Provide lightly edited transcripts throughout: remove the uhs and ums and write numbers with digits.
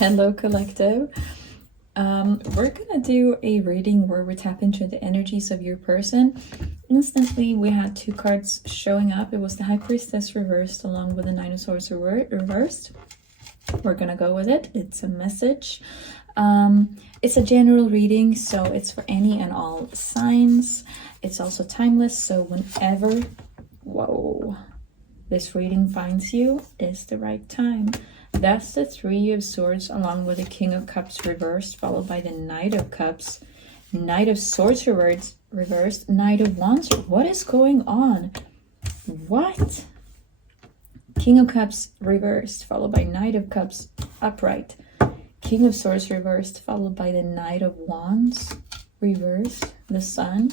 Hello, collective. We're gonna do a reading where we tap into the energies of your person. Instantly, we had two cards showing up. It was the High Priestess reversed along with the Nine of Swords reversed. We're gonna go with it. It's a message. It's a general reading, so it's for any and all signs. It's also timeless, so whenever, this reading finds you is the right time. That's the Three of Swords along with the King of Cups reversed, followed by the Knight of Cups, Knight of Swords reversed, Knight of Wands. What is going on? What? King of Cups reversed, followed by Knight of Cups upright. King of Swords reversed, followed by the Knight of Wands reversed, the Sun.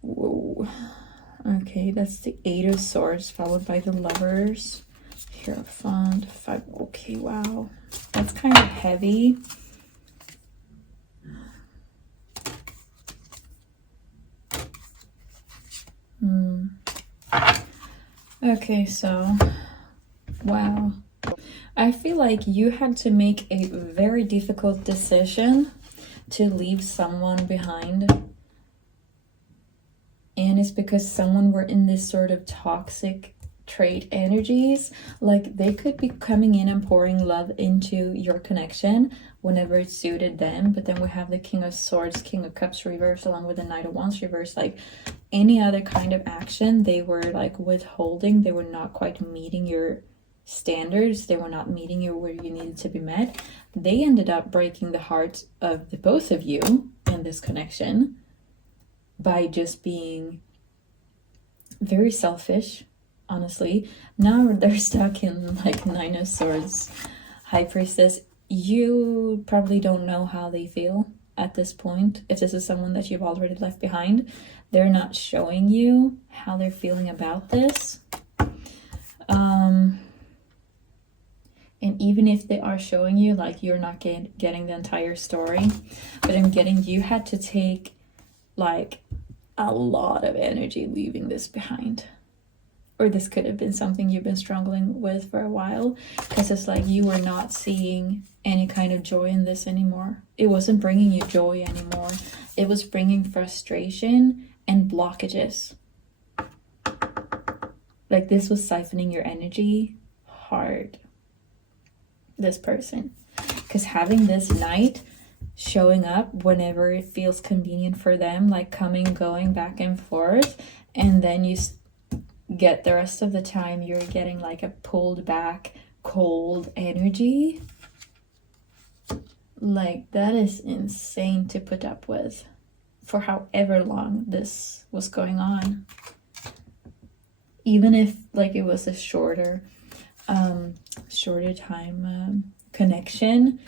Whoa. Okay, that's the Eight of Swords, followed by the Lovers. Hierophant, five. Okay, wow. That's kind of heavy. Okay, so, wow. I feel like you had to make a very difficult decision to leave someone behind. And it's because someone were in this sort of toxic trait energies. Like they could be coming in and pouring love into your connection whenever it suited them. But then we have the King of Swords, King of Cups reversed along with the Knight of Wands reversed. Like any other kind of action, they were like withholding. They were not quite meeting your standards. They were not meeting you where you needed to be met. They ended up breaking the hearts of the both of you in this connection by just being very selfish, honestly. Now they're stuck in like Nine of Swords, High Priestess. You probably don't know how they feel at this point. If this is someone that you've already left behind, they're not showing you how they're feeling about this. And even if they are showing you, like you're not getting the entire story, but I'm getting you had to take like a lot of energy leaving this behind. Or this could have been something you've been struggling with for a while, because it's like you were not seeing any kind of joy in this anymore. It wasn't bringing you joy anymore. It was bringing frustration and blockages. Like this was siphoning your energy hard. This person. Because having this Knight showing up whenever it feels convenient for them, like coming, going back and forth, and then you get the rest of the time you're getting like a pulled back cold energy. Like that is insane to put up with for however long this was going on. Even if like it was a shorter time connection,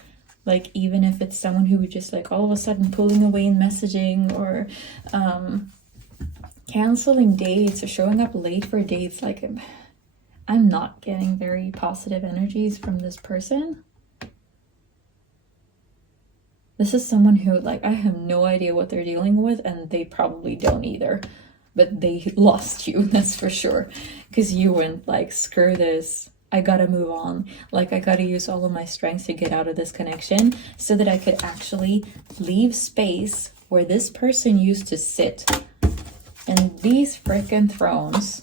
like even if it's someone who would just like all of a sudden pulling away in messaging or canceling dates or showing up late for dates, like I'm not getting very positive energies from this person. This is someone who like I have no idea what they're dealing with, and they probably don't either, but they lost you, that's for sure, because you went like screw this, I gotta move on. Like I gotta use all of my strength to get out of this connection so that I could actually leave space where this person used to sit. And these freaking thrones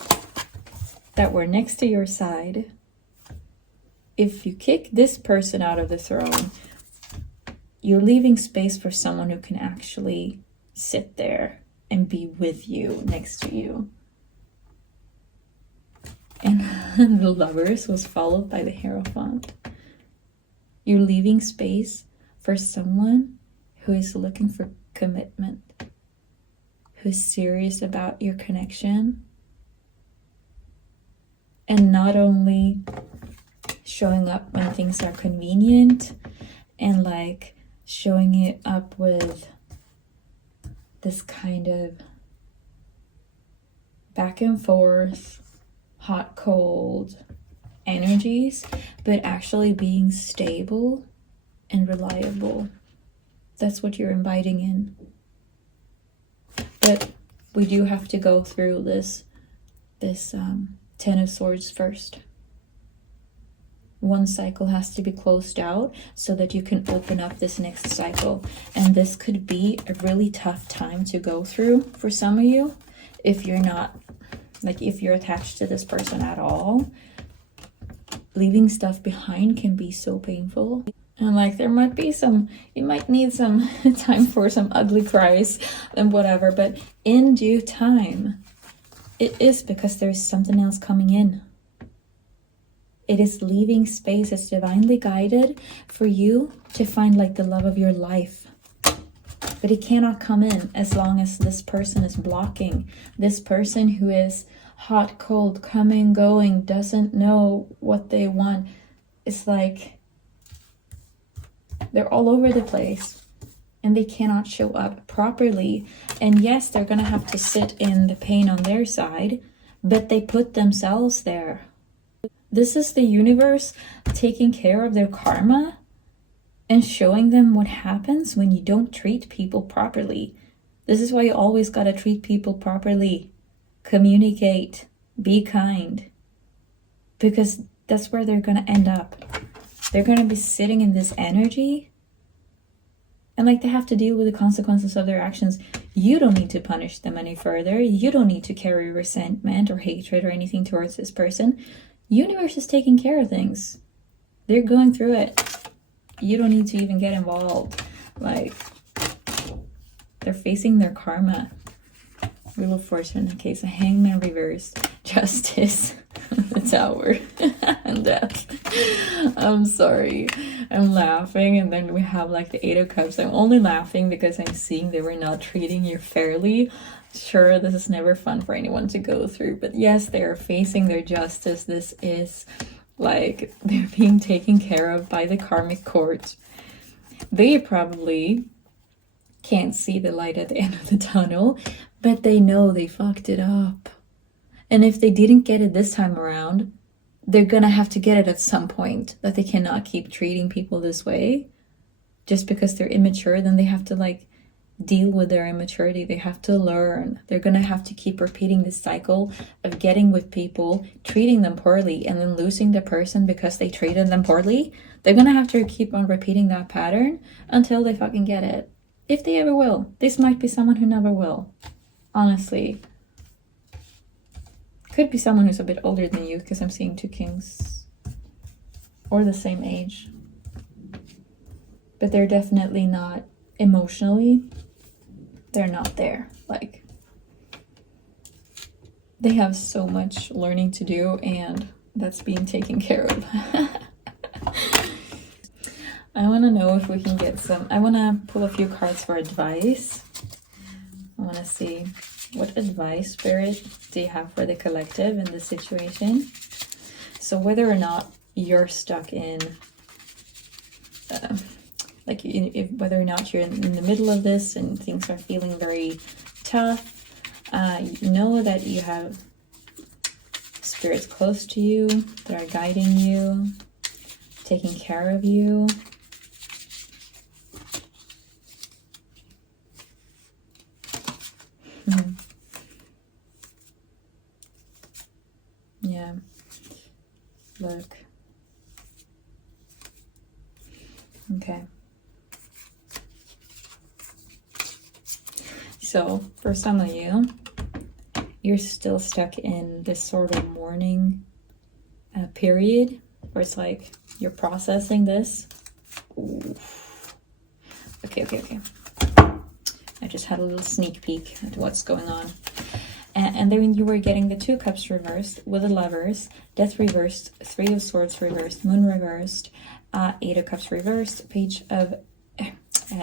that were next to your side, if you kick this person out of the throne, you're leaving space for someone who can actually sit there and be with you, next to you. And the Lovers was followed by the Hierophant. You're leaving space for someone who is looking for commitment, who's serious about your connection, and not only showing up when things are convenient and like showing it up with this kind of back and forth, hot, cold energies, but actually being stable and reliable. That's what you're inviting in. But we do have to go through this Ten of Swords first. one cycle has to be closed out so that you can open up this next cycle. And this could be a really tough time to go through for some of you if you're not, like, if you're attached to this person at all. Leaving stuff behind can be so painful. And like, there might be some, you might need some time for some ugly cries and whatever, but in due time, it is because there's something else coming in. It is leaving space. It's divinely guided for you to find like the love of your life. But it cannot come in as long as this person is blocking. This person who is hot, cold, coming, going, doesn't know what they want. It's like they're all over the place and they cannot show up properly. And yes, they're gonna have to sit in the pain on their side, but they put themselves there. This is the universe taking care of their karma and showing them what happens when you don't treat people properly. This is why you always gotta treat people properly. Communicate, be kind, because that's where they're gonna end up. They're gonna be sitting in this energy and like they have to deal with the consequences of their actions. You don't need to punish them any further. You don't need to carry resentment or hatred or anything towards this person. Universe is taking care of things. They're going through it. You don't need to even get involved. Like, they're facing their karma. Wheel of Fortune, okay, so Hangman reversed, Justice, the Tower, and Death. I'm sorry, I'm laughing, and then we have like the Eight of Cups. I'm only laughing because I'm seeing they were not treating you fairly. Sure, this is never fun for anyone to go through, but yes, they are facing their justice. This is like they're being taken care of by the karmic court. They probably can't see the light at the end of the tunnel, but they know they fucked it up. And if they didn't get it this time around, they're gonna have to get it at some point, that they cannot keep treating people this way just because they're immature. Then they have to like deal with their immaturity. They have to learn. They're gonna have to keep repeating this cycle of getting with people, treating them poorly, and then losing the person because they treated them poorly. They're gonna have to keep on repeating that pattern until they fucking get it. If they ever will. This might be someone who never will. Honestly. Could be someone who's a bit older than you, because I'm seeing two kings. Or the same age. But they're definitely not emotionally. They're not there. Like, they have so much learning to do, and that's being taken care of. I want to know if we can get some... I want to pull a few cards for advice. I want to see what advice, Spirit, do you have for the collective in this situation. So whether or not you're stuck in... whether or not you're in the middle of this and things are feeling very tough, know that you have spirits close to you that are guiding you, taking care of you. Yeah, look. Okay. So for some of you, you're still stuck in this sort of mourning period where it's like you're processing this. Ooh. Okay. I just had a little sneak peek at what's going on. And then you were getting the Two Cups reversed with the Lovers, Death reversed, Three of Swords reversed, Moon reversed, Eight of Cups reversed, Page of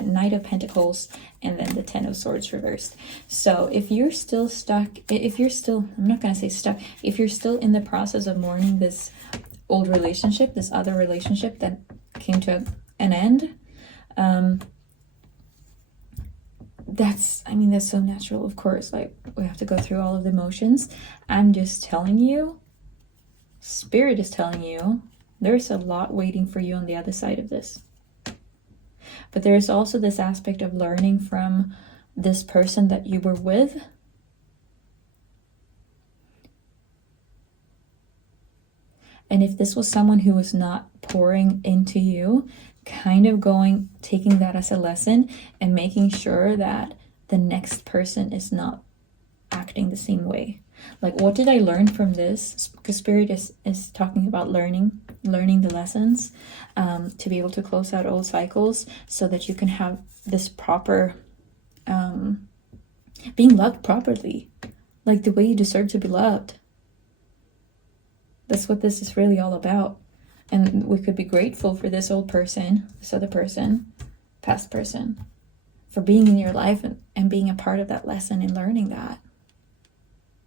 Knight of Pentacles, and then the Ten of Swords reversed. So if you're still stuck, if you're still, I'm not going to say stuck, if you're still in the process of mourning this old relationship, this other relationship that came to an end, that's so natural, of course. Like, we have to go through all of the emotions. I'm just telling you, Spirit is telling you, there's a lot waiting for you on the other side of this. But there's also this aspect of learning from this person that you were with. And if this was someone who was not pouring into you, kind of taking that as a lesson and making sure that the next person is not acting the same way. Like, what did I learn from this? Because Spirit is talking about learning the lessons, to be able to close out old cycles so that you can have this proper, being loved properly, like the way you deserve to be loved. That's what this is really all about. And we could be grateful for this old person, this other person, past person, for being in your life and being a part of that lesson and learning that.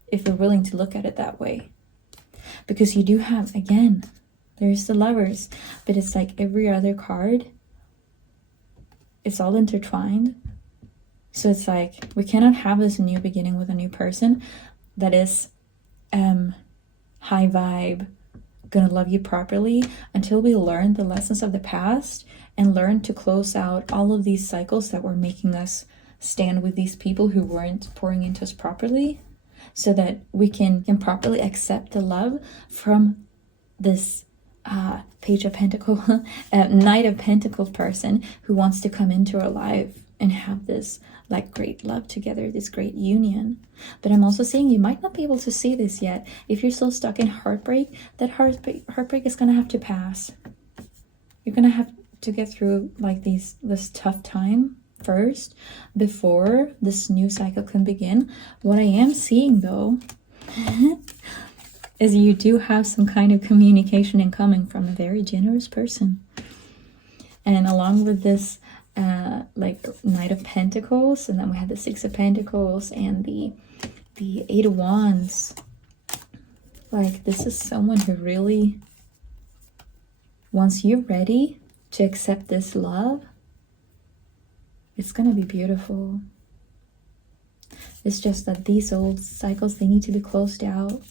If you're willing to look at it that way. Because you do have, again, there's the Lovers, but it's like every other card, it's all intertwined. So it's like, we cannot have this new beginning with a new person that is high vibe, gonna love you properly, until we learn the lessons of the past and learn to close out all of these cycles that were making us stand with these people who weren't pouring into us properly, so that we can properly accept the love from this Page of Pentacles, Knight of Pentacles person who wants to come into our life and have this like great love together, this great union. But I'm also saying you might not be able to see this yet. If you're still stuck in heartbreak, that heartbreak is going to have to pass. You're going to have to get through like this tough time first before this new cycle can begin. What I am seeing though is you do have some kind of communication incoming from a very generous person. And along with this like Knight of Pentacles, and then we have the Six of Pentacles and the Eight of Wands, like this is someone who really, once you're ready to accept this love, it's gonna be beautiful. It's just that these old cycles, they need to be closed out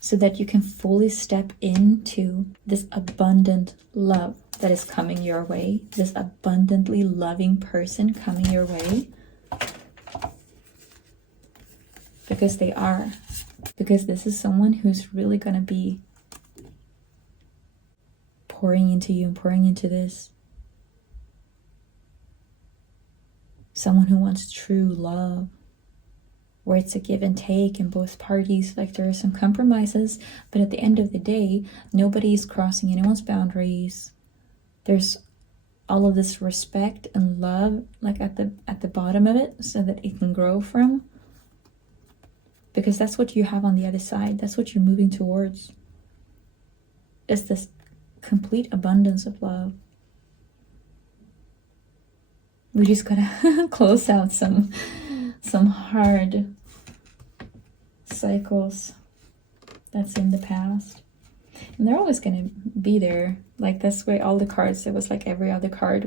so that you can fully step into this abundant love that is coming your way, this abundantly loving person coming your way. Because they are. Because this is someone who's really gonna be pouring into you and pouring into this. Someone who wants true love, where it's a give and take in both parties. Like there are some compromises, but at the end of the day, nobody's crossing anyone's boundaries. There's all of this respect and love like at the bottom of it, so that it can grow from. Because that's what you have on the other side. That's what you're moving towards. It's this complete abundance of love. We just gotta close out some hard cycles that's in the past. And they're always gonna be there. Like that's why all the cards, it was like every other card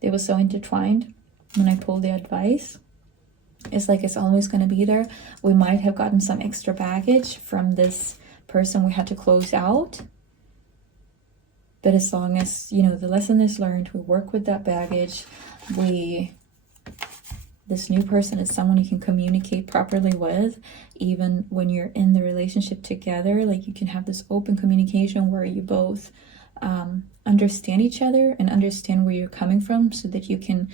they were so intertwined. When I pulled the advice, it's like it's always gonna be there. We might have gotten some extra baggage from this person we had to close out. But as long as, you know, the lesson is learned, we work with that baggage. This new person is someone you can communicate properly with, even when you're in the relationship together. Like you can have this open communication where you both understand each other and understand where you're coming from, so that you can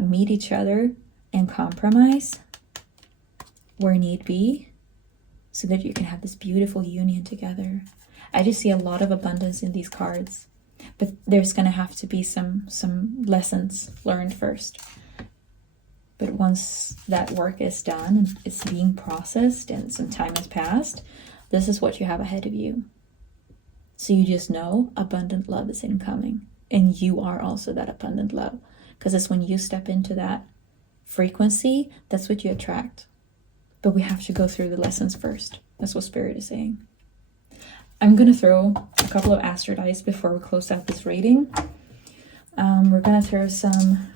meet each other and compromise where need be, so that you can have this beautiful union together. I just see a lot of abundance in these cards, but there's gonna have to be some lessons learned first. But once that work is done and it's being processed and some time has passed, this is what you have ahead of you. So you just know abundant love is incoming, and you are also that abundant love, because it's when you step into that frequency, that's what you attract. But we have to go through the lessons first. That's what Spirit is saying. I'm going to throw a couple of astro dice before we close out this reading. We're going to throw some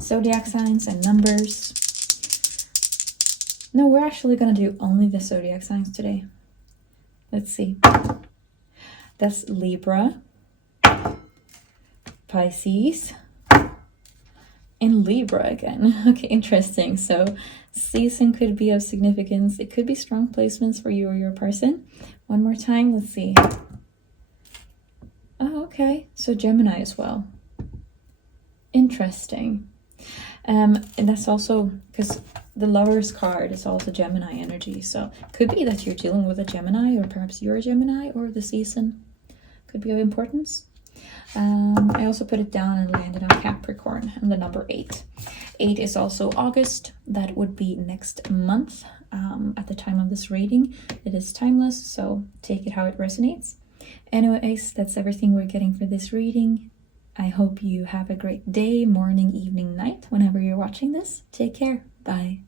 zodiac signs and numbers. No, we're actually going to do only the zodiac signs today. Let's see. That's Libra, Pisces, in Libra again. Okay, interesting. So season could be of significance. It could be strong placements for you or your person. One more time, let's see. Oh, okay. So Gemini as well. Interesting. And that's also because the Lover's card is also Gemini energy. So it could be that you're dealing with a Gemini, or perhaps you're a Gemini, or the season could be of importance. I also put it down and landed on Capricorn and the number 8. 8 is also August. That would be next month. At the time of this reading, it is timeless, so take it how it resonates. Anyways, that's everything we're getting for this reading. I hope you have a great day, morning, evening, night, whenever you're watching this. Take care. Bye.